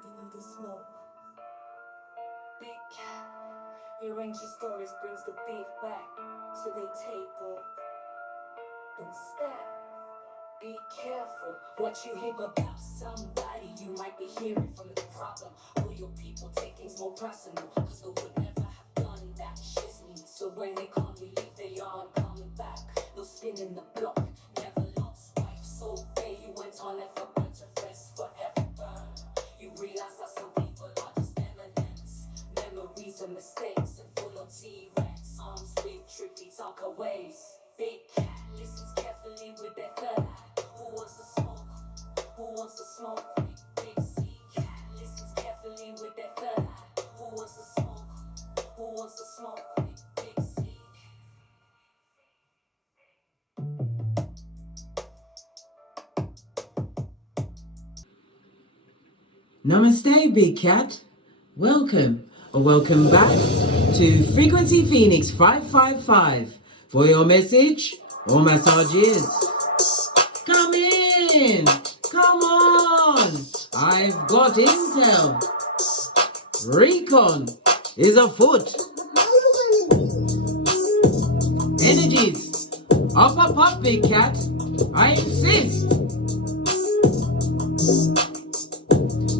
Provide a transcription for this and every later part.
through the smoke. Big cat, hearing your stories brings the beef back to the table. Instead, be careful what you hear about somebody. You might be hearing from the problem. All your people take things more personal, cause they would never have done that shiznit. So when they can't believe they aren't coming back, they'll spin in the block, never lost wife. So they you went on and forgot to rest forever. You realize that some people are just eminence, memories and mistakes, and full of T-Rex arms with tricky talker ways. Big cat listens carefully with their third eye. Who wants to smoke? Who wants to smoke? Big C cat listens carefully with their third eye. Who wants to smoke? Who wants to smoke? Big C. Namaste, Big Cat. Welcome or welcome back to Frequency Phoenix 555 for your message or massages. Come in, come on. I've got intel. Recon is afoot. Energies up, Big Cat. I insist.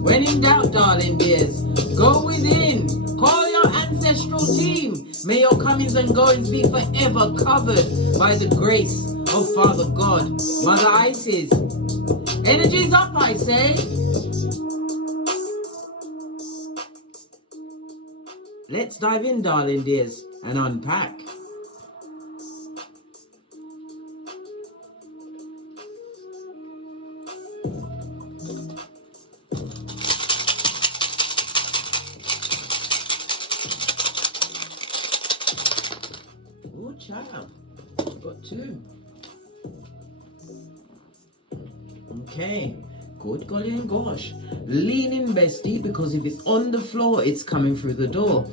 When in doubt, darling dears, go within. Call your ancestral team. May your comings and goings be forever covered by the grace of Father God, Mother Isis. Energies up, I say. Let's dive in, darling dears, and unpack. Oh, child. Got two. Okay. Good golly and gosh. Lean in, bestie, because if it's on the floor, it's coming through the door.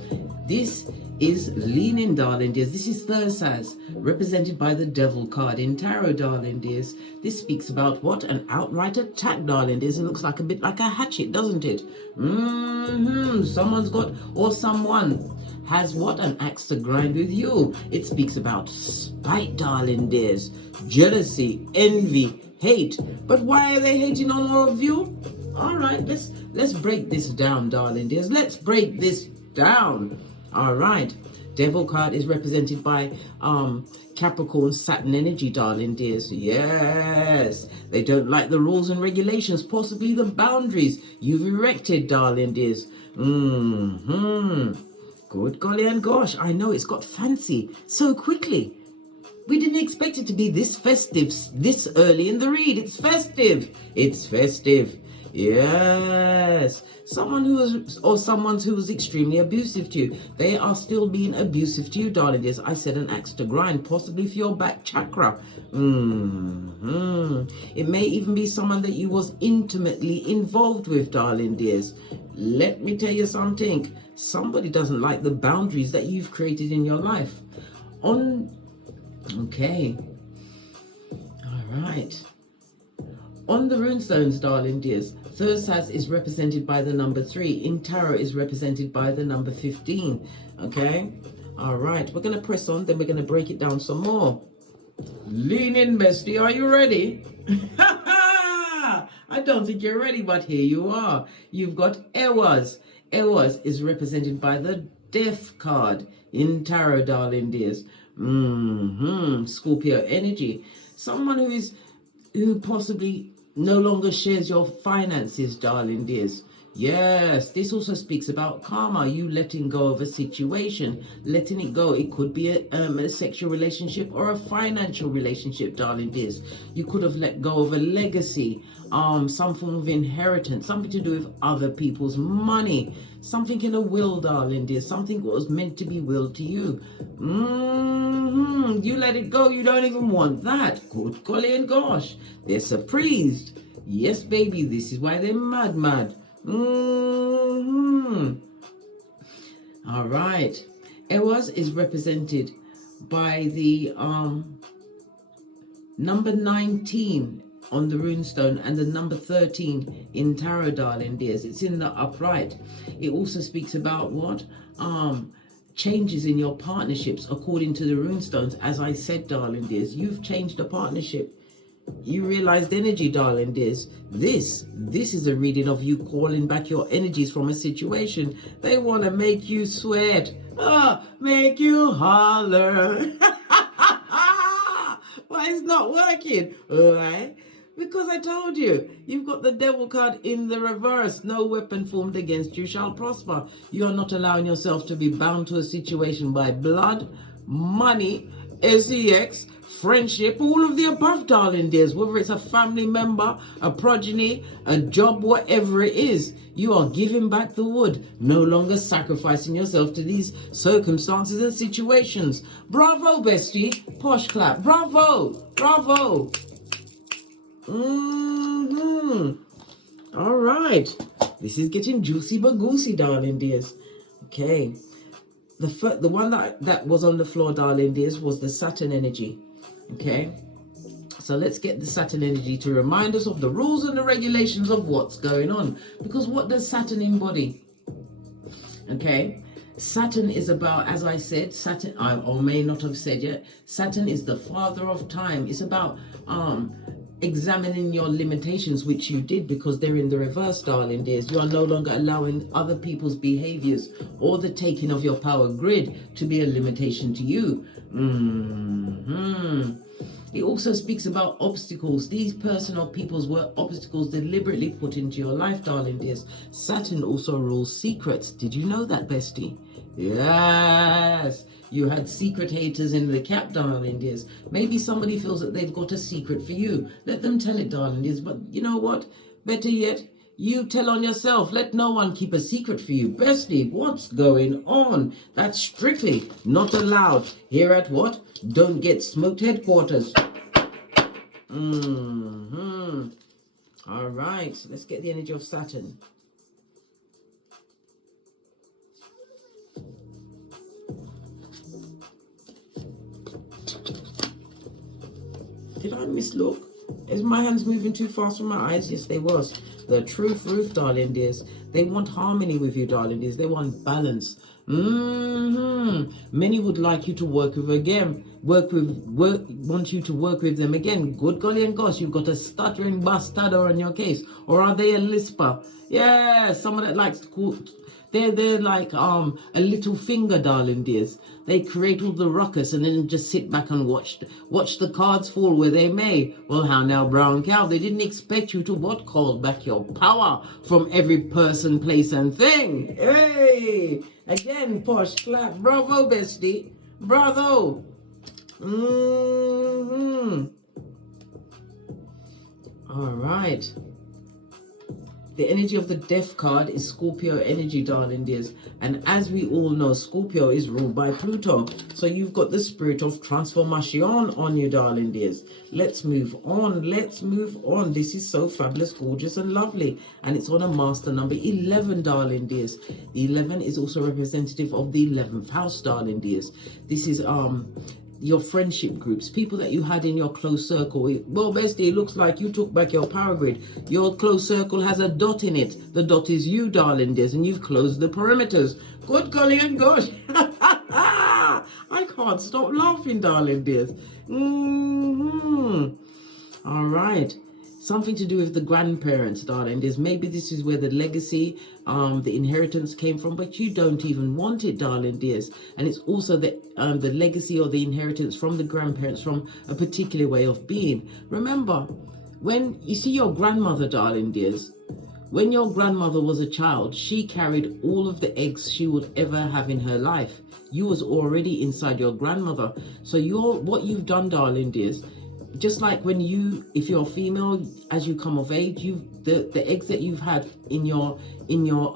This is lean in, darling dears. This is Thursaz, represented by the Devil card in tarot, darling dears. This speaks about what? An outright attack, darling dears. It looks like a bit like a hatchet, doesn't it? Someone's got, or someone has what? An axe to grind with you. It speaks about spite, darling dears. Jealousy, envy, hate. But why are they hating on all of you? All right, let's break this down, darling dears. Let's break this down. All right. Devil card is represented by Capricorn Saturn energy, darling dears. Yes, they don't like the rules and regulations, possibly the boundaries you've erected, darling dears. Good golly and gosh, I know it's got fancy so quickly. We didn't expect it to be this festive this early in the read. It's festive. It's festive. Yes. Someone who was extremely abusive to you. They are still being abusive to you, darling dears. I said an axe to grind, possibly for your back chakra. It may even be someone that you was intimately involved with, darling dears. Let me tell you something. Somebody doesn't like the boundaries that you've created in your life. Okay. All right. On the runestones, darling dears, Thursaz is represented by the number 3. In tarot is represented by the number 15. Okay. All right. We're going to press on, then we're going to break it down some more. Lean in, bestie. Are you ready? I don't think you're ready, but here you are. You've got Ewaz. Ewaz is represented by the Death card in tarot, darling dears. Scorpio energy. Someone who possibly no longer shares your finances, darling dears. Yes, this also speaks about karma, you letting go of a situation, letting it go. It could be a sexual relationship or a financial relationship, darling dears. You could have let go of a legacy, some form of inheritance, something to do with other people's money, something in a will, darling dear, something that was meant to be willed to you. You let it go, you don't even want that. Good golly and gosh, they're surprised. Yes, baby, this is why they're mad. All right. Ewaz is represented by the number 19 on the runestone, and the number 13 in tarot, darling dears. It's in the upright. It also speaks about what? Changes in your partnerships according to the runestones. As I said, darling dears, you've changed a partnership. You realized energy, darling dears. This is a reading of you calling back your energies from a situation. They want to make you sweat, make you holler. Why it's not working? Why? Because I told you, you've got the devil card in the reverse. No weapon formed against you shall prosper. You are not allowing yourself to be bound to a situation by blood, money, sex, friendship, all of the above, darling dears. Whether it's a family member, a progeny, a job, whatever it is, you are giving back the wood, no longer sacrificing yourself to these circumstances and situations. Bravo, bestie. Posh clap. Bravo. Bravo. All right. This is getting juicy but goosey, darling dears. Okay. The one that was on the floor, darling dears, was the Saturn energy. Okay, so let's get the Saturn energy to remind us of the rules and the regulations of what's going on. Because what does Saturn embody? Okay, Saturn is about, as I said, Saturn, I or may not have said yet, Saturn is the father of time. It's about examining your limitations, which you did, because they're in the reverse, darling dears. You are no longer allowing other people's behaviors or the taking of your power grid to be a limitation to you. It also speaks about obstacles. These personal peoples were obstacles deliberately put into your life, darling dears. Saturn also rules secrets. Did you know that, bestie? Yes. You had secret haters in the cap, darling dears. Maybe somebody feels that they've got a secret for you. Let them tell it, darling dears. But you know what? Better yet, you tell on yourself. Let no one keep a secret for you. Bestie, what's going on? That's strictly not allowed here at what? Don't Get Smoked headquarters. All right, so let's get the energy of Saturn. Did I mislook? Is my hands moving too fast from my eyes? Yes, they was. The truth roof, darling dears. They want harmony with you, darling dears. They want balance. Many would like you to work with again. Want you to work with them again. Good golly and gosh, you've got a stuttering bastardo on your case. Or are they a lisper? Yeah, someone that likes to call. They're like a little finger, darling dears. They create all the ruckus and then just sit back and watch the cards fall where they may. Well, how now, brown cow? They didn't expect you to what? Call back your power from every person, place, and thing. Hey, again, posh clap. Bravo, bestie. Bravo. All right. The energy of the death card is Scorpio energy, darling dears. And as we all know, Scorpio is ruled by Pluto. So you've got the spirit of transformation on you, darling dears. Let's move on. Let's move on. This is so fabulous, gorgeous, and lovely. And it's on a master number 11, darling dears. The 11 is also representative of the 11th house, darling dears. This is your friendship groups, people that you had in your close circle. Well, bestie, it looks like you took back your power grid. Your close circle has a dot in it. The dot is you, darling dears, and you've closed the perimeters. Good golly and gosh. I can't stop laughing, darling dears. All right. Something to do with the grandparents, darling dears. Maybe this is where the legacy, the inheritance came from, but you don't even want it, darling dears. And it's also the legacy or the inheritance from the grandparents from a particular way of being. Remember, when you see your grandmother, darling dears, when your grandmother was a child, she carried all of the eggs she would ever have in her life. You was already inside your grandmother. So what you've done, darling dears, just like when if you're female, as you come of age, the eggs that you've had in your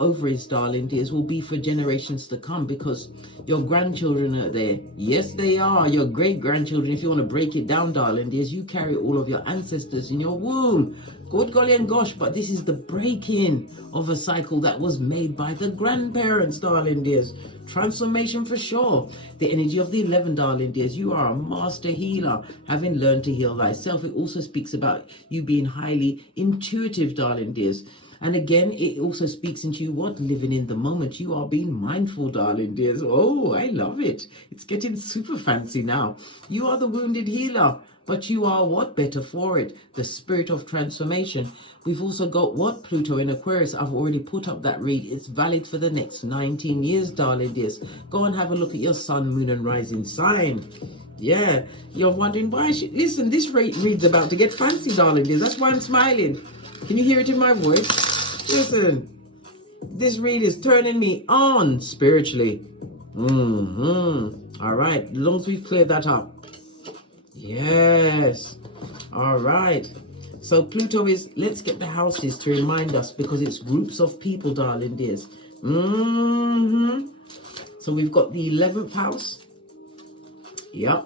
ovaries, darling dears, will be for generations to come, because your grandchildren are there. Yes, they are. Your great-grandchildren, if you want to break it down, darling dears, you carry all of your ancestors in your womb. Good golly and gosh, but this is the break-in of a cycle that was made by the grandparents, darling dears. Transformation for sure. The energy of the 11, darling dears. You are a master healer, having learned to heal thyself. It also speaks about you being highly intuitive, darling dears. And again, it also speaks into you what? Living in the moment. You are being mindful, darling dears. Oh, I love it. It's getting super fancy now. You are the wounded healer, but you are what? Better for it. The spirit of transformation. We've also got what? Pluto in Aquarius. I've already put up that read. It's valid for the next 19 years, darling dears. Go and have a look at your sun, moon, and rising sign. Yeah, you're wondering why. Listen, this read's about to get fancy, darling dears. That's why I'm smiling. Can you hear it in my voice? Listen, this read is turning me on spiritually. All right, as long as we've cleared that up. Yes. All right. So Pluto is, let's get the houses to remind us, because it's groups of people, darling dears. So we've got the 11th house. Yep.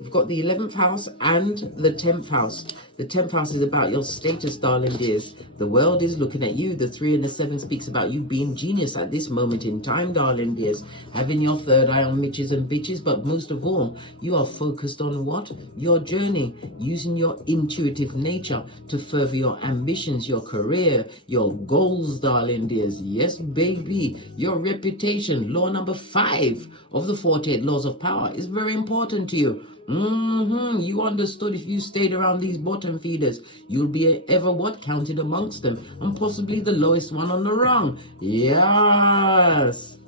We've got the 11th house and the 10th house. The 10th house is about your status, darling dears. The world is looking at you. The 3 and the 7 speaks about you being genius at this moment in time, darling dears. Having your third eye on Mitches and bitches, but most of all, you are focused on what? Your journey, using your intuitive nature to further your ambitions, your career, your goals, darling dears. Yes, baby. Your reputation, law number 5 of the 48 laws of power, is very important to you. You understood if you stayed around these bottom feeders, you'll be ever what? Counted amongst them, and possibly the lowest one on the rung. Yes.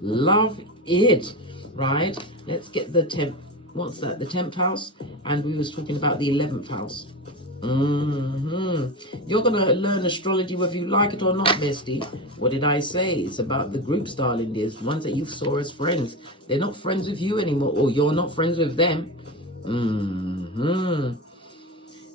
Love it. Right? Let's get the 10th. What's that? The 10th house? And we was talking about the 11th house. You're going to learn astrology whether you like it or not, bestie. What did I say? It's about the groups, darling dears. Ones that you saw as friends. They're not friends with you anymore, or you're not friends with them.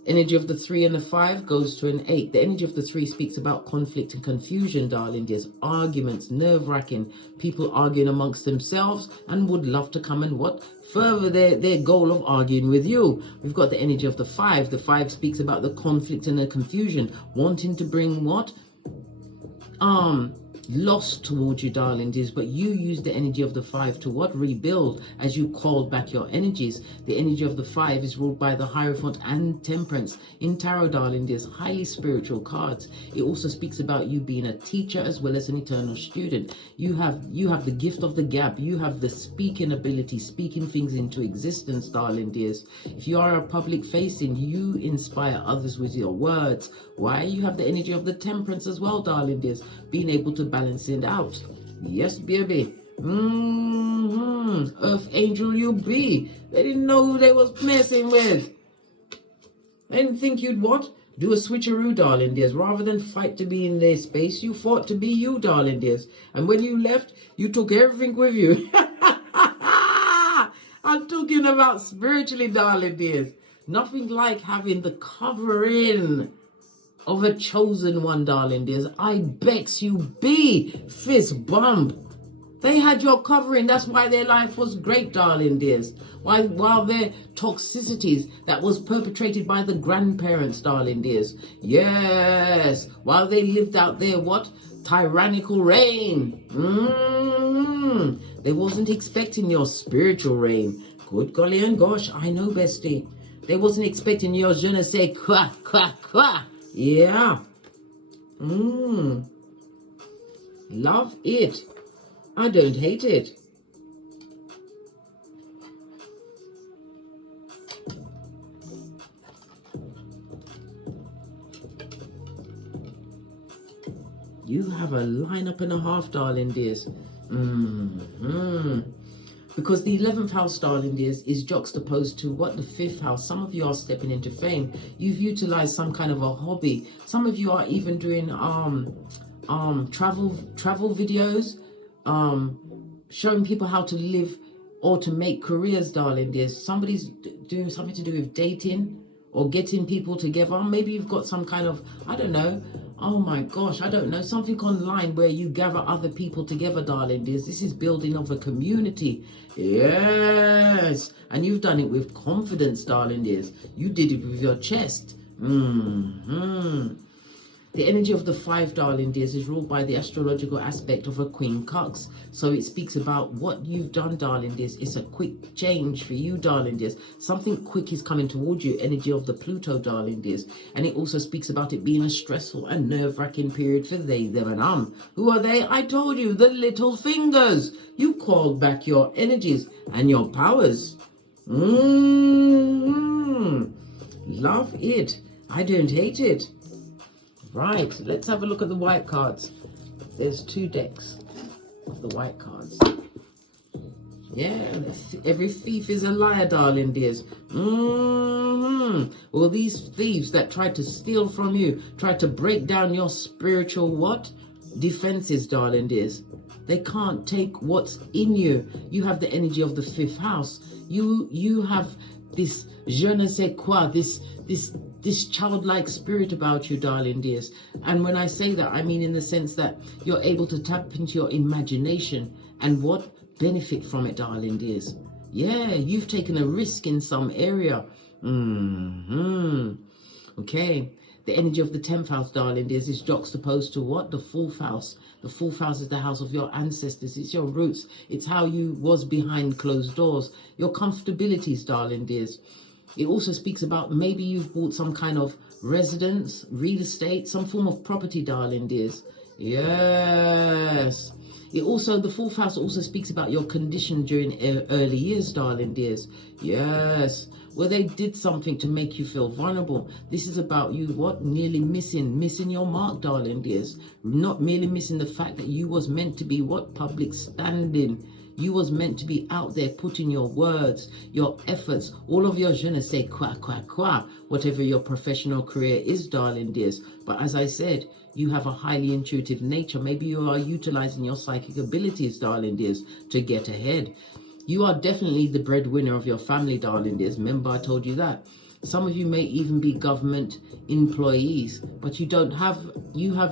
Energy of the 3 and the 5 goes to an 8. The energy of the 3 speaks about conflict and confusion, darling dears. Arguments, nerve-wracking. People arguing amongst themselves and would love to come and what? Further their goal of arguing with you. We've got the energy of the 5. The 5 speaks about the conflict and the confusion. Wanting to bring what? Lost towards you, darling dears, but you use the energy of the 5 to what? Rebuild, as you called back your energies. The energy of the 5 is ruled by the Hierophant and Temperance in tarot, darling dears. Highly spiritual cards. It also speaks about you being a teacher as well as an eternal student. You have the gift of the gab. You have the speaking ability, speaking things into existence, darling dears. If you are a public facing, you inspire others with your words. Why? You have the energy of the Temperance as well, darling dears, being able to balance it out. Yes, baby. Earth angel you be. They didn't know who they was messing with. They didn't think you'd what? Do a switcheroo, darling dears. Rather than fight to be in their space, you fought to be you, darling dears. And when you left, you took everything with you. I'm talking about spiritually, darling dears. Nothing like having the covering of a chosen one, darling dears. I begs you be. Fist bump. They had your covering. That's why their life was great, darling dears. While their toxicities that was perpetrated by the grandparents, darling dears. Yes. While they lived out their what? Tyrannical reign. They wasn't expecting your spiritual reign. Good golly and gosh, I know, bestie. They wasn't expecting your je ne sais quoi, quoi, quoi. Yeah. Love it. I don't hate it. You have a lineup and a half, darling dears. Because the 11th house, darling dears, is juxtaposed to what? The 5th house. Some of you are stepping into fame. You've utilized some kind of a hobby. Some of you are even doing travel videos, showing people how to live or to make careers, darling dears. Somebody's doing something to do with dating or getting people together. Maybe you've got some kind of, I don't know, oh my gosh, I don't know, something online where you gather other people together, darling dears. This is building of a community. Yes. And you've done it with confidence, darling dears. You did it with your chest. The energy of the 5, darling dears, is ruled by the astrological aspect of a Queen Cucks. So it speaks about what you've done, darling dears. It's a quick change for you, darling dears. Something quick is coming towards you, energy of the Pluto, darling dears. And it also speaks about it being a stressful and nerve-wracking period for they, them, and Who are they? I told you, the little fingers. You called back your energies and your powers. Love it. I don't hate it. Right, let's have a look at the white cards. There's 2 decks of the white cards. Yeah, every thief is a liar, darling dears. All these thieves that try to steal from you, try to break down your spiritual what? Defenses, darling dears. They can't take what's in you. You have the energy of the 5th house. You have this je ne sais quoi, this childlike spirit about you, darling dears. And when I say that, I mean in the sense that you're able to tap into your imagination and what? Benefit from it, darling dears. Yeah, you've taken a risk in some area. Okay. The energy of the 10th house, darling dears, is juxtaposed to what? The 4th house. The 4th house is the house of your ancestors. It's your roots. It's how you was behind closed doors. Your comfortabilities, darling dears. It also speaks about maybe you've bought some kind of residence, real estate, some form of property, darling dears. Yes. The 4th house also speaks about your condition during early years, darling dears. Yes. Where they did something to make you feel vulnerable. This is about you, what? Nearly missing your mark, darling dears. Not merely missing the fact that you was meant to be what? Public standing. You was meant to be out there putting your words, your efforts, all of your je ne sais quoi, whatever your professional career is, darling dears. But as I said, you have a highly intuitive nature. Maybe you are utilizing your psychic abilities, darling dears, to get ahead. You are definitely the breadwinner of your family, darling dears. Remember, I told you that. Some of you may even be government employees, but you have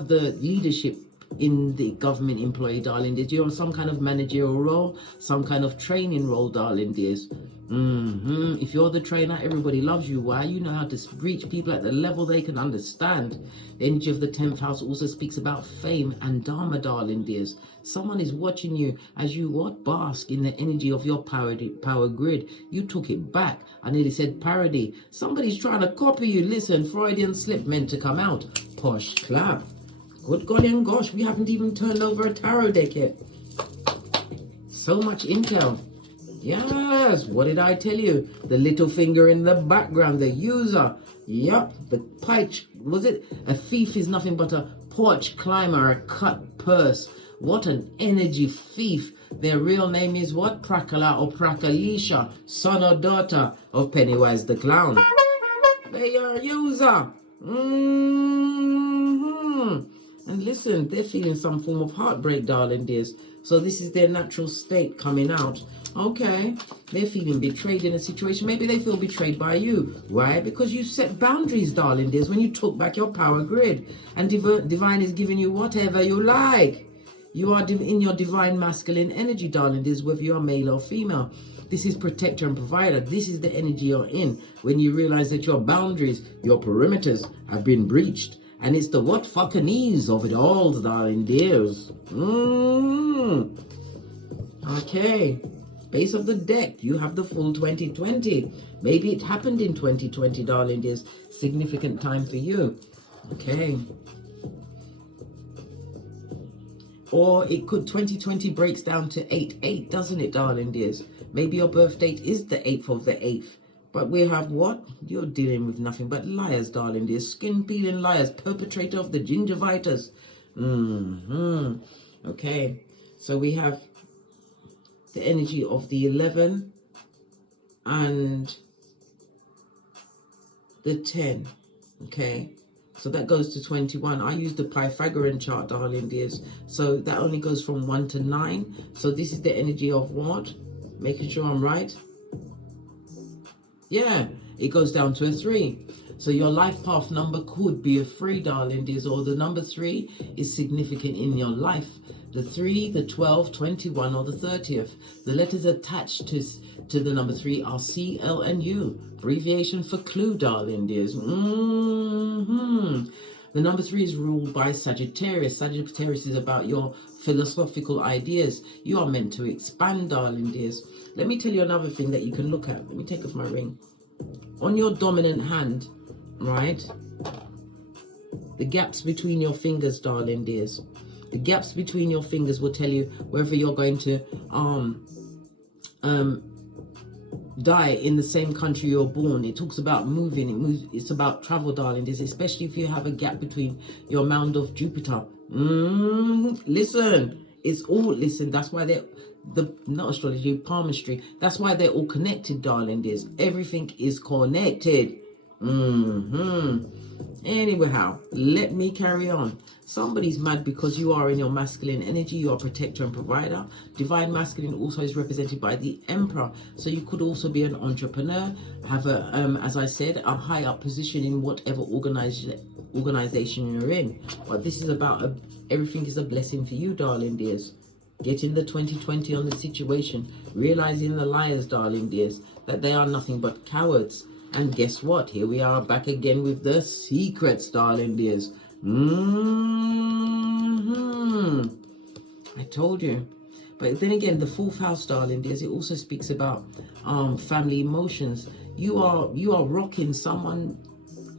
the leadership in the government employee, darling dears. You're on some kind of managerial role, some kind of training role, darling dears. If you're the trainer, everybody loves you. Why? You know how to reach people at the level they can understand. The energy of the 10th house also speaks about fame and dharma, darling dears. Someone is watching you as you what? Bask in the energy of your power grid. You took it back. I nearly said parody. Somebody's trying to copy you. Listen, Freudian slip meant to come out. Posh clap. Good golly and gosh, we haven't even turned over a tarot deck yet. So much intel. Yes, what did I tell you? The little finger in the background, the user. Yup, the pike, was it? A thief is nothing but a porch climber, a cut purse. What an energy thief. Their real name is what? Prakala or Prakalisha, son or daughter of Pennywise the Clown. They are user. And listen, they're feeling some form of heartbreak, darling dears. So this is their natural state coming out. Okay, they're feeling betrayed in a situation. Maybe they feel betrayed by you. Why? Because you set boundaries, darling dears, when you took back your power grid. And divine is giving you whatever you like. You are in your divine masculine energy, darling dears, whether you are male or female. This is protector and provider. This is the energy you're in when you realize that your boundaries, your perimeters have been breached. And it's the what fucking of it all, darling dears. Okay. Base of the deck. You have the full 2020. Maybe it happened in 2020, darling dears. Significant time for you. Okay. Or it could, 2020 breaks down to 8-8, doesn't it, darling dears? Maybe your birth date is the 8th of the 8th. But we have what? You're dealing with nothing but liars, darling dear. Skin-peeling liars. Perpetrator of the gingivitis. Okay. So we have the energy of the 11 and the 10. Okay. So that goes to 21. I use the Pythagorean chart, darling dears. So that only goes from 1 to 9. So this is the energy of what? Making sure I'm right. Yeah, it goes down to a 3. So your life path number could be a 3, darling dears, or the number 3 is significant in your life. The 3, the 12, 21, or the 30th. The letters attached to the number 3 are C, L, and U. Abbreviation for clue, darling dears. The The number 3 is ruled by Sagittarius. Sagittarius is about your philosophical ideas. You are meant to expand, darling dears. Let me tell you another thing that you can look at. Let me take off my ring. On your dominant hand, right? The gaps between your fingers, darling dears. The gaps between your fingers will tell you whether you're going to die in the same country you're born. It talks about moving. It's about travel, darling dears, especially if you have a gap between your mound of Jupiter. Listen, it's all, listen, that's why they're, not astrology, palmistry, that's why they're all connected, darling dears. Everything is connected. Anyhow, let me carry on. Somebody's mad because you are in your masculine energy. You are protector and provider. Divine masculine also is represented by the Emperor. So you could also be an entrepreneur, have a, as I said, a high up position in whatever organization you're in. But this is about everything is a blessing for you, darling dears. Getting the 2020 on the situation, realizing the liars, darling dears, that they are nothing but cowards. And guess what? Here we are back again with the secrets, darling dears. I told you. But then again, the 4th house, darling dears, it also speaks about family emotions. You are rocking someone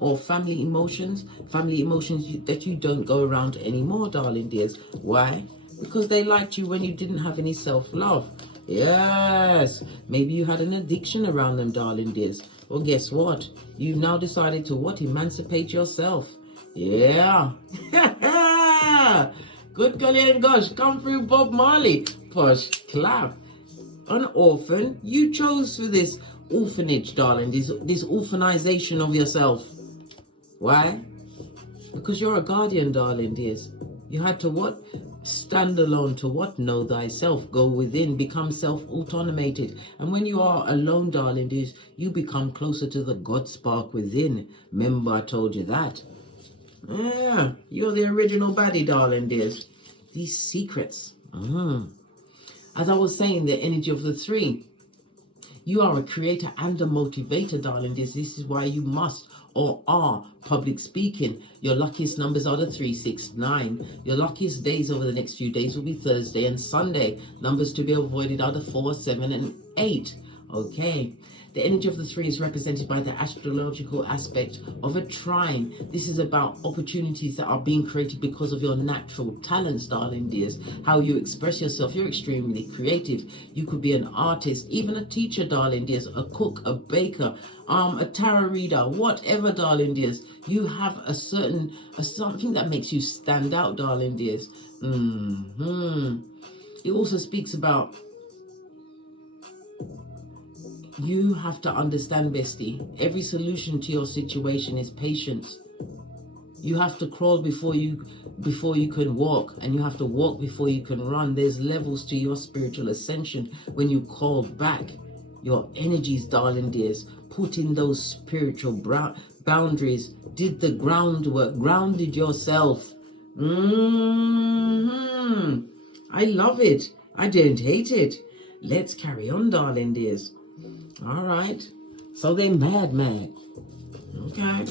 or family emotions that you don't go around anymore, darling dears. Why? Because they liked you when you didn't have any self-love. Yes, maybe you had an addiction around them, darling dears. Well, guess what? You've now decided to what? Emancipate yourself. Yeah. Good golly and gosh, come through Bob Marley. Push, clap. An orphan, you chose for this orphanage, darling, this orphanization of yourself. Why? Because you're a guardian, darling dears. You had to what? Stand alone to what? Know thyself. Go within. Become self-automated. And when you are alone, darling dears, you become closer to the God spark within. Remember I told you that. Yeah, you're the original baddie, darling dears. These secrets. As I was saying, the energy of the 3. You are a creator and a motivator, darling dears. This is why you must or are public speaking. Your luckiest numbers are the 3, 6, 9. Your luckiest days over the next few days will be Thursday and Sunday. Numbers to be avoided are the 4, 7, and 8. Okay. The energy of the 3 is represented by the astrological aspect of a trine. This is about opportunities that are being created because of your natural talents, darling dears. How you express yourself. You're extremely creative. You could be an artist, even a teacher, darling dears, a cook, a baker, a tarot reader, whatever, darling dears. You have a certain, something that makes you stand out, darling dears. It also speaks about you have to understand, bestie, every solution to your situation is patience. You have to crawl before you can walk, and you have to walk before you can run. There's levels to your spiritual ascension when you call back your energies, darling dears. Put in those spiritual boundaries. Did the groundwork. Grounded yourself. I love it. I don't hate it. Let's carry on, darling dears. All right. So they mad. Okay.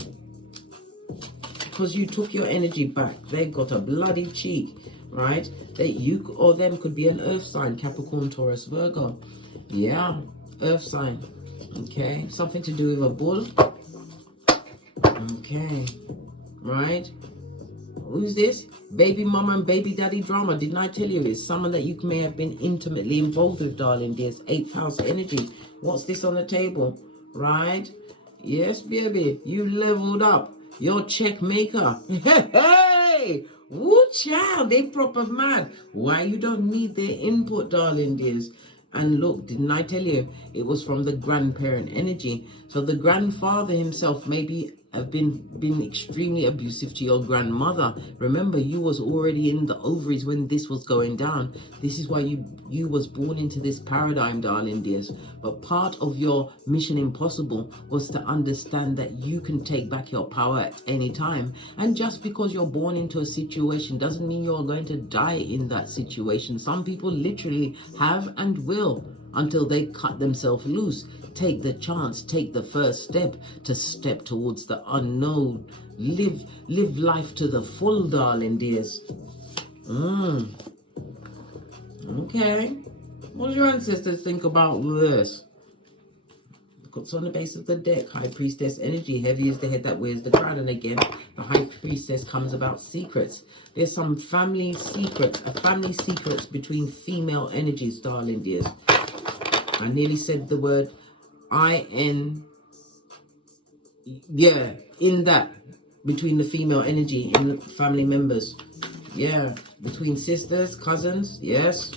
Because you took your energy back. They got a bloody cheek, right? That you or them could be an earth sign, Capricorn, Taurus, Virgo. Yeah, earth sign. Okay. Something to do with a bull. Okay. Right. Who's this? Baby mama and baby daddy drama. Didn't I tell you? It's someone that you may have been intimately involved with, darling dears. 8th house energy. What's this on the table? Right? Yes, baby. You leveled up. You're check maker. Hey! Woo, child. They proper mad. Why you don't need their input, darling dears? And look, didn't I tell you? It was from the grandparent energy. So the grandfather himself maybe have been extremely abusive to your grandmother. Remember, you was already in the ovaries when this was going down. This is why you was born into this paradigm, darling dears. But part of your mission impossible was to understand that you can take back your power at any time. And just because you're born into a situation doesn't mean you're going to die in that situation. Some people literally have and will. until they cut themselves loose. Take the chance, take the first step to step towards the unknown. Live life to the full, darling dears. Okay. What do your ancestors think about this? What's on the base of the deck? High Priestess energy. Heavy is the head that wears the crown. And again, the High Priestess comes about secrets. There's some family secrets, family secrets between female energies, darling dears. I nearly said the word in that, between the female energy and the family members. Yeah, between sisters, cousins, yes.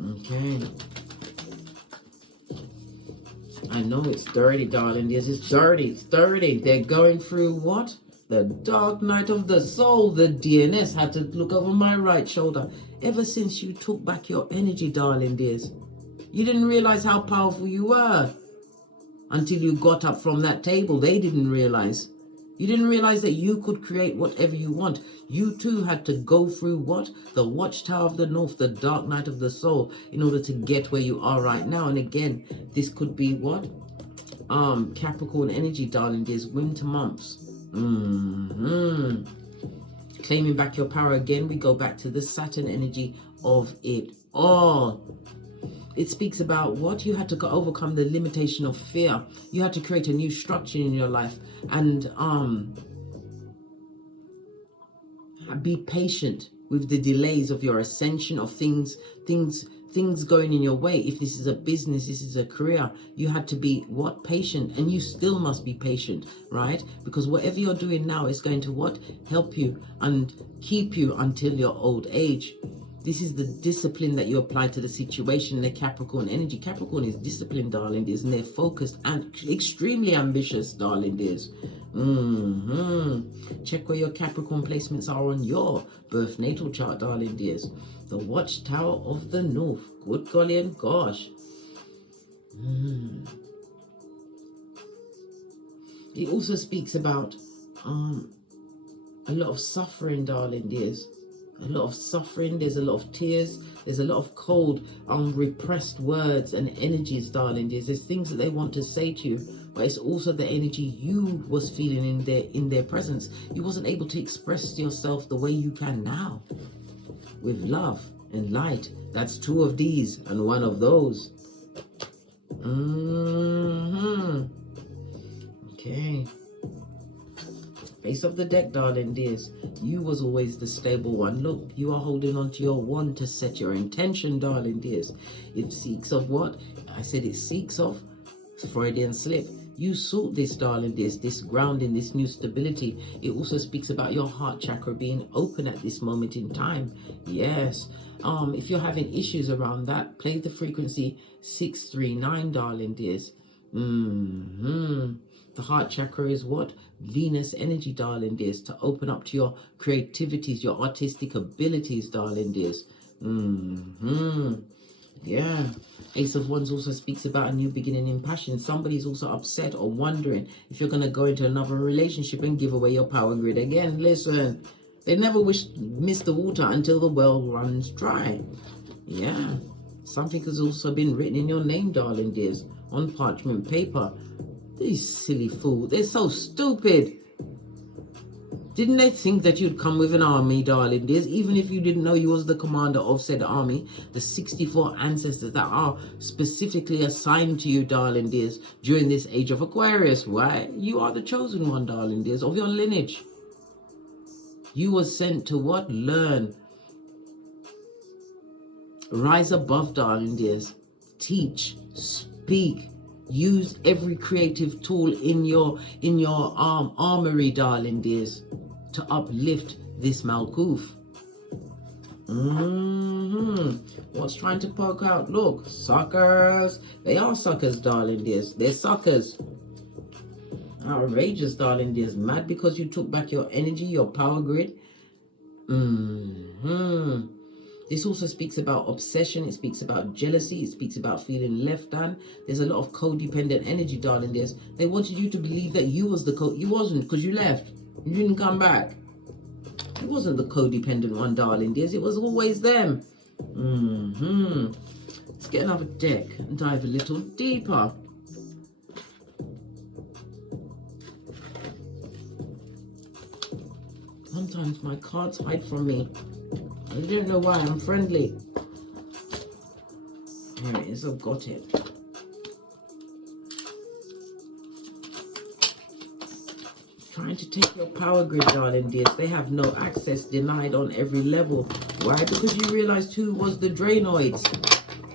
Okay. I know it's dirty, darling. Yes, it's dirty. It's dirty. They're going through what? The dark night of the soul. The DNS had to look over my right shoulder. Ever since you took back your energy, darling dears, you didn't realize how powerful you were until you got up from that table. They didn't realize. You didn't realize that you could create whatever you want. You too had to go through what? The Watchtower of the North, the dark night of the soul, in order to get where you are right now. And again, this could be what? Capricorn energy, darling dears, winter months. Claiming back your power again, we go back to the Saturn energy of it all. It speaks about what? You had to overcome the limitation of fear. You had to create a new structure in your life and be patient with the delays of your ascension, of things going in your way. If this is a business, this is a career, you had to be what? Patient. And you still must be patient, right? Because whatever you're doing now is going to what? Help you and keep you until your old age. This is the discipline that you apply to the situation, the Capricorn energy. Capricorn is disciplined, darling dears, and they're focused and extremely ambitious, darling dears. Check where your Capricorn placements are on your birth natal chart, darling dears. The Watchtower of the North. Good golly and gosh. It also speaks about a lot of suffering, darling dears. A lot of suffering, there's a lot of tears, there's a lot of cold, repressed words and energies, darling dears. There's things that they want to say to you, but it's also the energy you was feeling in their presence. You wasn't able to express yourself the way you can now, with love and light. That's two of these and one of those. Okay. Base of the deck, darling dears. You was always the stable one. Look, you are holding on to your wand to set your intention, darling dears. It seeks of what? I said it seeks of Freudian slip. You sought this, darling dears, this grounding, this new stability. It also speaks about your heart chakra being open at this moment in time. Yes. If you're having issues around that, play the frequency 639, darling dears. The heart chakra is what? Venus energy, darling dears, to open up to your creativities, your artistic abilities, darling dears. Yeah. Ace of Wands also speaks about a new beginning in passion. Somebody's also upset or wondering if you're going to go into another relationship and give away your power grid again. Listen, they never miss the water until the well runs dry. Yeah. Something has also been written in your name, darling dears, on parchment paper. These silly fools, they're so stupid. Didn't they think that you'd come with an army, darling dears, even if you didn't know you was the commander of said army? The 64 ancestors that are specifically assigned to you, darling dears, during this age of Aquarius. Why? You are the chosen one, darling dears, of your lineage. You were sent to what? Learn. Rise above, darling dears. Teach. Speak. Use every creative tool in your armory, darling dears, to uplift this Malkuth. What's trying to poke out? Look, suckers. They are suckers, darling dears. They're suckers. Outrageous, darling dears. Mad because you took back your energy, your power grid. This also speaks about obsession. It speaks about jealousy. It speaks about feeling left on. There's a lot of codependent energy, darling dears. They wanted you to believe that you was the You wasn't, because you left. You didn't come back. You wasn't the codependent one, darling dears. It was always them. Let's get another deck and dive a little deeper. Sometimes my cards hide from me. I don't know why. I'm friendly. Here it is. I've got it. Trying to take your power grid, darling dears. They have no access, denied on every level. Why? Because you realized who was the Draenoids.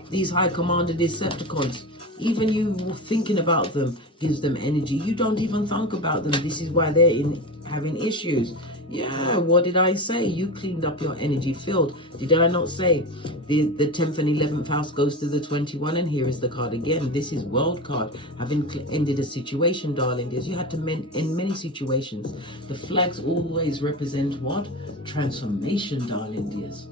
These high commander Decepticons. Even you thinking about them gives them energy. You don't even think about them. This is why they're having issues. Yeah, what did I say? You cleaned up your energy field. Did I not say the 10th and 11th house goes to the 21? And here is the card again. This is world card. Having ended a situation, darling dears. You had to end many situations. The flags always represent what? Transformation, darling dears.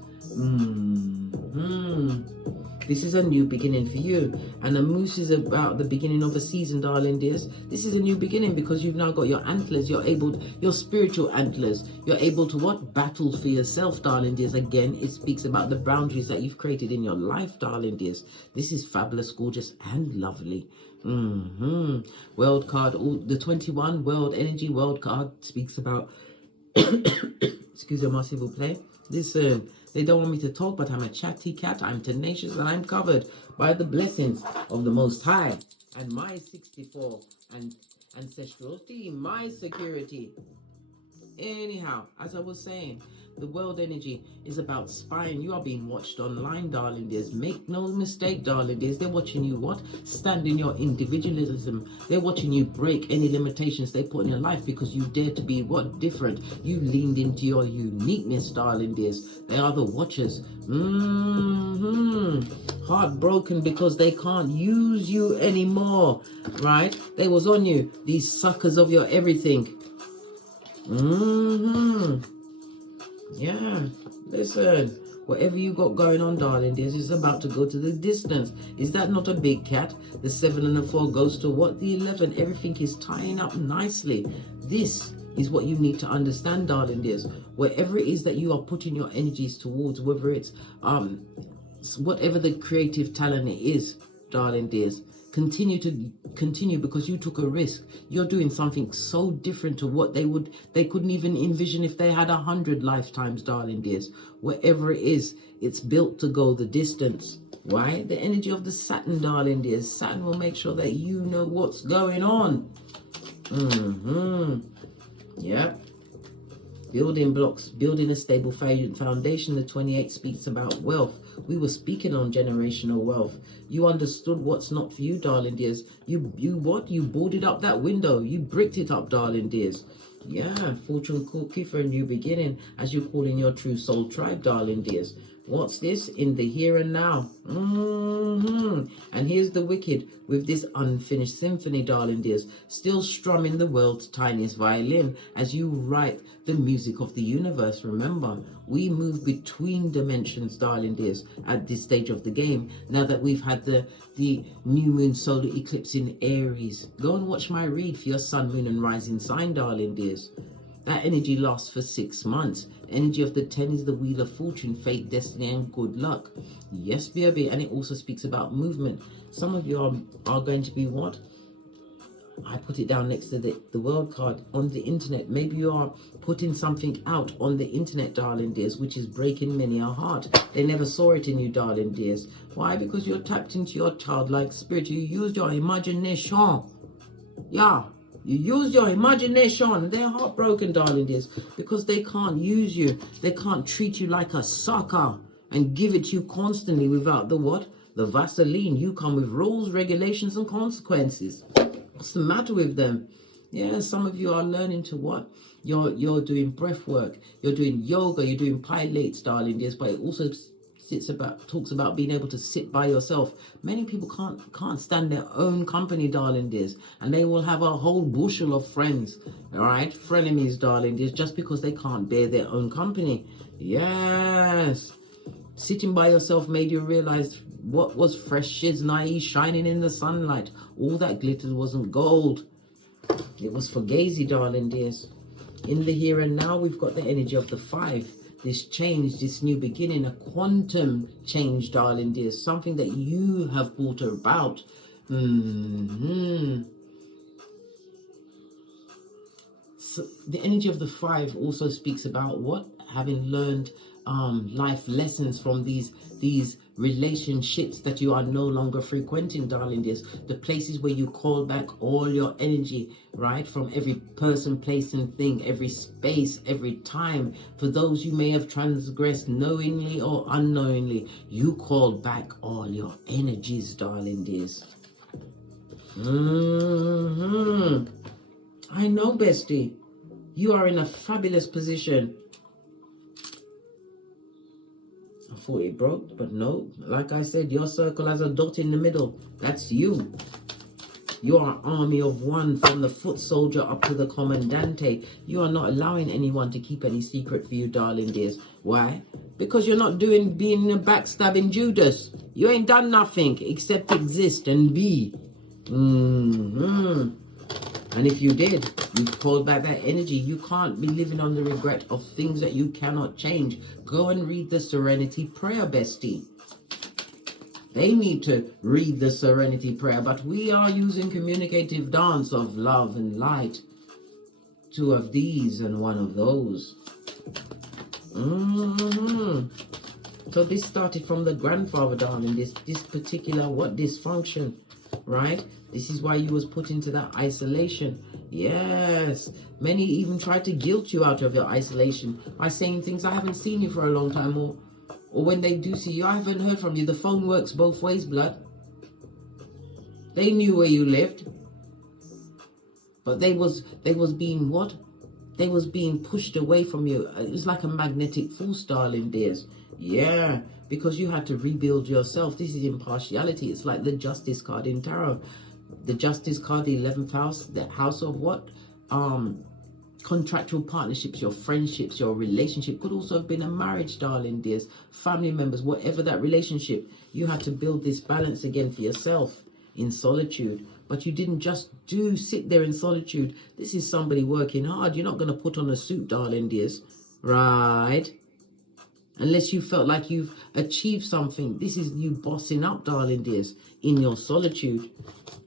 This is a new beginning for you. And a moose is about the beginning of a season, darling dears. This is a new beginning because you've now got your antlers. You're able, your spiritual antlers. You're able to what? Battle for yourself, darling dears. Again, it speaks about the boundaries that you've created in your life, darling dears. This is fabulous, gorgeous, and lovely. World card, the 21 world energy world card speaks about excusez-moi s'il vous plaît. Listen, they don't want me to talk, but I'm a chatty cat. I'm tenacious and I'm covered by the blessings of the Most High. And my 64 and ancestrality, my security. Anyhow, as I was saying, the world energy is about spying. You are being watched online, darling dears. Make no mistake, darling dears. They're watching you what? Stand in your individualism. They're watching you break any limitations they put in your life because you dare to be what? Different. You leaned into your uniqueness, darling dears. They are the watchers. Heartbroken because they can't use you anymore, right? They was on you. These suckers of your everything. Yeah, listen, whatever you got going on, darling dears, is about to go to the distance. Is that not a big cat? The 7 and the 4 goes to what? The 11. Everything is tying up nicely. This is what you need to understand, darling dears. Wherever it is that you are putting your energies towards, whether it's whatever the creative talent it is, darling dears, continue because you took a risk. You're doing something so different to what they couldn't even envision if they had 100 lifetimes, darling dears. Wherever it is, it's built to go the distance. Why? The energy of the Saturn, darling dears. Saturn will make sure that you know what's going on. Yeah. Building blocks, building a stable foundation. The 28 speaks about wealth. We were speaking on generational wealth. You understood what's not for you, darling dears. You what? You boarded up that window. You bricked it up, darling dears. Yeah, fortune cookie for a new beginning, as you call in your true soul tribe, darling dears. What's this? In the here and now. And here's the wicked with this unfinished symphony, darling dears. Still strumming the world's tiniest violin as you write the music of the universe. Remember, we move between dimensions, darling dears, at this stage of the game. Now that we've had the new moon solar eclipse in Aries. Go and watch my read for your sun, moon, and rising sign, darling dears. That energy lasts for 6 months. Energy of the 10 is the wheel of fortune, fate, destiny, and good luck. Yes, baby. And it also speaks about movement. Some of you are going to be what? I put it down next to the world card on the internet. Maybe you are putting something out on the internet, darling dears, which is breaking many a heart. They never saw it in you, darling dears. Why? Because you're tapped into your childlike spirit. You used your imagination. Yeah. You use your imagination, and they're heartbroken, darling dears, because they can't use you. They can't treat you like a sucker and give it to you constantly without the what? The Vaseline. You come with rules, regulations, and consequences. What's the matter with them? Yeah, some of you are learning to what? You're doing breath work. You're doing yoga. You're doing pilates, darling dears, but it also talks about being able to sit by yourself. Many people can't stand their own company, darling dears, and they will have a whole bushel of friends, all right, frenemies, darling dears, just because they can't bear their own company. Yes, sitting by yourself made you realize what was fresh as naive, shining in the sunlight. All that glitters wasn't gold. It was fugazi, darling dears. In the here and now, we've got the energy of the 5. this change, this new beginning, a quantum change, darling dear, something that you have brought about. So the energy of the 5 also speaks about what? Having learned life lessons from these relationships that you are no longer frequenting, darling dears. The places where you call back all your energy, right? From every person, place and thing, every space, every time. For those you may have transgressed knowingly or unknowingly, you called back all your energies, darling dears. I know, bestie. You are in a fabulous position. I thought it broke, but no. Like I said, your circle has a dot in the middle. That's you. You are an army of one, from the foot soldier up to the commandante. You are not allowing anyone to keep any secret for you, darling dears. Why? Because you're not being a backstabbing Judas. You ain't done nothing except exist and be. And if you did, you've called back that energy. You can't be living on the regret of things that you cannot change. Go and read the Serenity Prayer, bestie. They need to read the Serenity Prayer, but we are using communicative dance of love and light. 2 of these and 1 of those. So this started from the grandfather, darling. This particular dysfunction, right? This is why you was put into that isolation. Yes. Many even tried to guilt you out of your isolation by saying things, I haven't seen you for a long time, or when they do see you, I haven't heard from you. The phone works both ways, blood. They knew where you lived. But they was being what? They was being pushed away from you. It was like a magnetic force, darling dears. Yeah, because you had to rebuild yourself. This is impartiality. It's like the Justice card in Tarot. The Justice card, the 11th house, the house of what? Contractual partnerships, your friendships, your relationship. Could also have been a marriage, darling dears. Family members, whatever that relationship. You had to build this balance again for yourself in solitude. But you didn't just sit there in solitude. This is somebody working hard. You're not going to put on a suit, darling dears. Right? Unless you felt like you've achieved something. This is you bossing up, darling dears, in your solitude.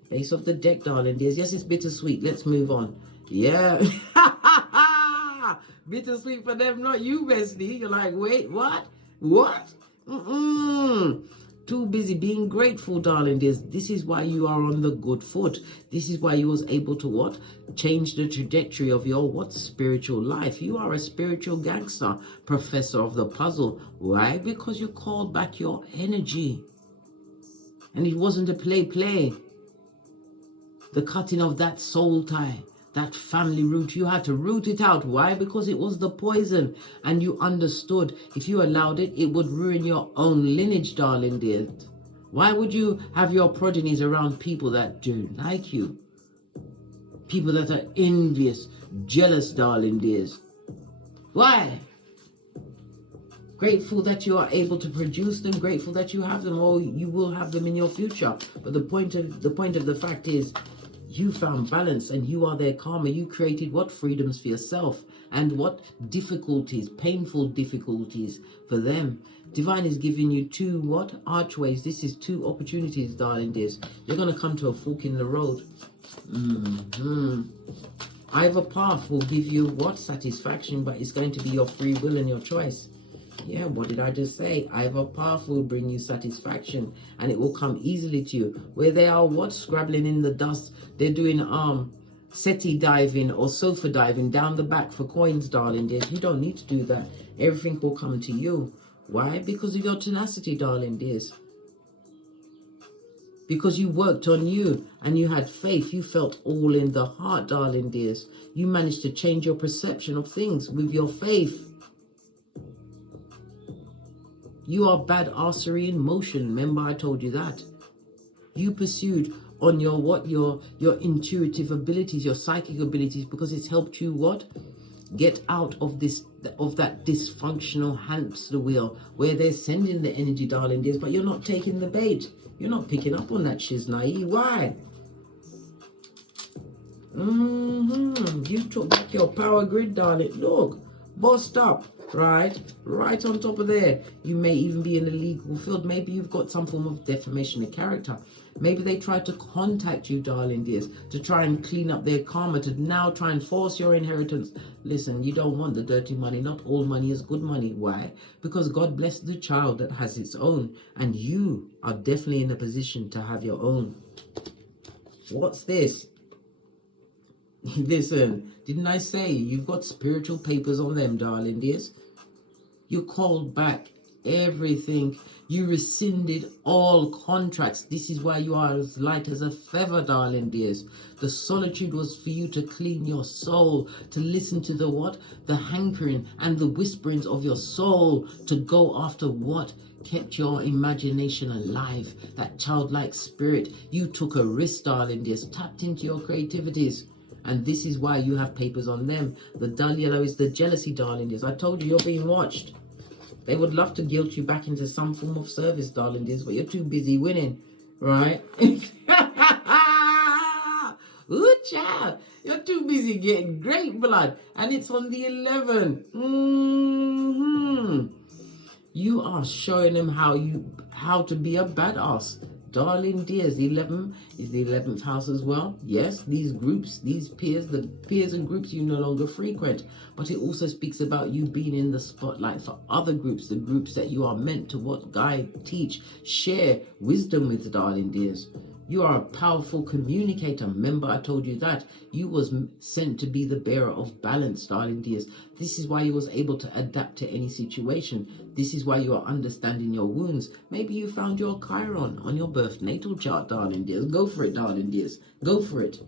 Base of the deck, darling dears. Yes, it's bittersweet. Let's move on. Yeah. Bittersweet for them, not you, bestie. You're like, wait, what? What? Too busy being grateful, darling dears. This is why you are on the good foot. This is why you was able to what? Change the trajectory of your what? Spiritual life. You are a spiritual gangster, professor of the puzzle. Why? Because you called back your energy. And it wasn't a play. The cutting of that soul tie, that family root, you had to root it out. Why? Because it was the poison, and you understood if you allowed it, it would ruin your own lineage, darling dear. Why would you have your progenies around people that don't like you? People that are envious, jealous, darling dears. Why? Grateful that you are able to produce them, grateful that you have them, or you will have them in your future. But the point of the fact is, you found balance and you are their karma. You created what? Freedoms for yourself, and what? Difficulties, painful difficulties for them. Divine is giving you 2 what? Archways. This is 2 opportunities, darling dears. You're going to come to a fork in the road. Either path will give you what? Satisfaction, but it's going to be your free will and your choice. Yeah, what did I just say? Either path will bring you satisfaction, and it will come easily to you. Where they are what? Scrabbling in the dust. They're doing settee diving or sofa diving down the back for coins, darling dears. You don't need to do that. Everything will come to you. Why? Because of your tenacity, darling dears. Because you worked on you and you had faith. You felt all in the heart, darling dears. You managed to change your perception of things with your faith. You are badassery in motion. Remember I told you that. You pursued on your what? Your intuitive abilities, your psychic abilities, because it's helped you what? Get out of that dysfunctional hamster wheel where they're sending the energy, darling dears, but you're not taking the bait. You're not picking up on that shiznai. Why? You took back your power grid, darling. Look, bossed up, right? Right on top of there. You may even be in the legal field. Maybe you've got some form of defamation of character. Maybe they tried to contact you, darling dears, to try and clean up their karma, to now try and force your inheritance. Listen, you don't want the dirty money. Not all money is good money. Why? Because God blessed the child that has its own, and you are definitely in a position to have your own. What's this? Listen, didn't I say you've got spiritual papers on them, darling dears? You called back everything. You rescinded all contracts. This is why you are as light as a feather, darling dears. The solitude was for you to clean your soul, to listen to the what? The hankering and the whisperings of your soul, to go after what kept your imagination alive, that childlike spirit. You took a risk, darling dears, tapped into your creativities. And this is why you have papers on them. The dull yellow is the jealousy, darling dears. I told you, you're being watched. They would love to guilt you back into some form of service, darling dears, but you're too busy winning, right? Ooh, child, you're too busy getting great blood, and it's on the 11. You are showing them how to be a badass. Darling dears, the 11 is the 11th house as well. Yes, these groups, these peers, the peers and groups you no longer frequent. But it also speaks about you being in the spotlight for other groups, the groups that you are meant to what, guide, teach, share wisdom with, darling dears. You are a powerful communicator. Remember, I told you that. You was sent to be the bearer of balance, darling dears. This is why you was able to adapt to any situation. This is why you are understanding your wounds. Maybe you found your Chiron on your birth natal chart, darling dears. Go for it, darling dears. Go for it.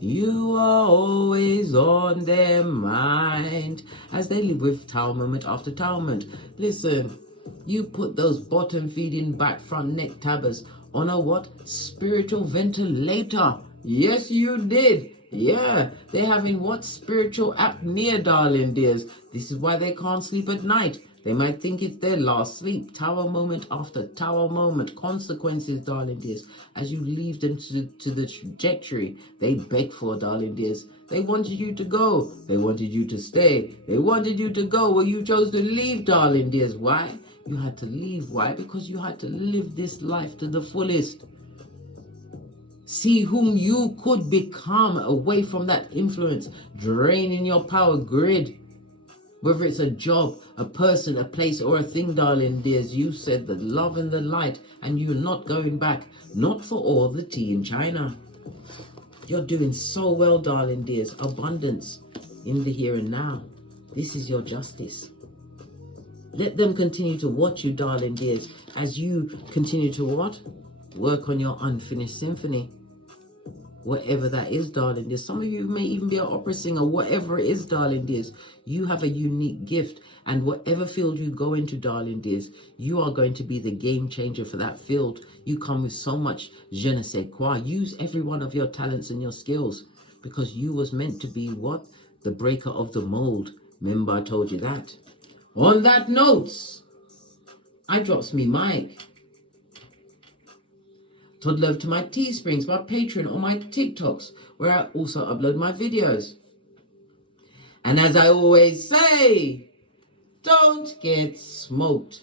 You are always on their mind as they live with tower moment after tower moment. Listen. You put those bottom feeding back front neck tabbers on a what? Spiritual ventilator. Yes, you did. Yeah, they're having what? Spiritual apnea, darling dears. This is why they can't sleep at night. They might think it's their last sleep. Tower moment after tower moment. Consequences, darling dears. As you leave them to the trajectory they beg for, darling dears. They wanted you to go. They wanted you to stay. They wanted you to go. Well, you chose to leave, darling dears. Why? You had to leave. Why? Because you had to live this life to the fullest. See whom you could become away from that influence, draining your power grid. Whether it's a job, a person, a place, or a thing, darling dears, you said the love and the light, and you're not going back. Not for all the tea in China. You're doing so well, darling dears. Abundance in the here and now. This is your justice. Let them continue to watch you, darling dears, as you continue to what? Work on your unfinished symphony. Whatever that is, darling dears. Some of you may even be an opera singer. Whatever it is, darling dears. You have a unique gift. And whatever field you go into, darling dears, you are going to be the game changer for that field. You come with so much je ne sais quoi. Use every one of your talents and your skills. Because you was meant to be what? The breaker of the mold. Remember I told you that. On that note, I drops me mic. Todd love to my Teesprings, my Patreon, or my TikToks, where I also upload my videos. And as I always say, don't get smoked.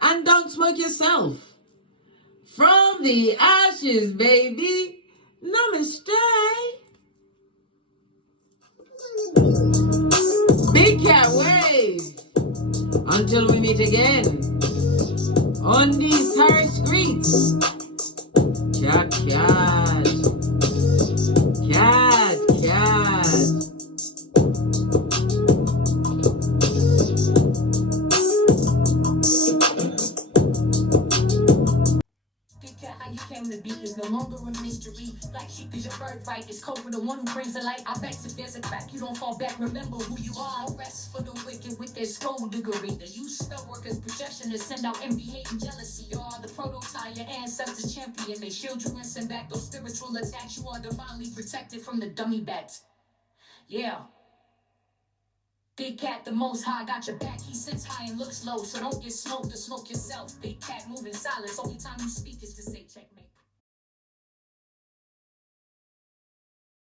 And don't smoke yourself. From the ashes, baby. Namaste. Big cat wave. Until we meet again on these tarot streets. Cat, cat. Cat, cat. How you came to be is no longer a mystery. Black sheep is your birthright. It's code for the one who brings the light. I bet if there's a crack, you don't fall back. Remember who you are. No rest for the wicked with their skullduggery. The use spell workers' projection to send out envy, hate, and jealousy. You are the prototype, your ancestors champion. They shield you and send back those spiritual attacks. You are divinely protected from the dummy bats. Yeah. Big cat, the most high, got your back. He sits high and looks low, so don't get smoked or smoke yourself. Big cat moving silence. Only time you speak is to say checkmate.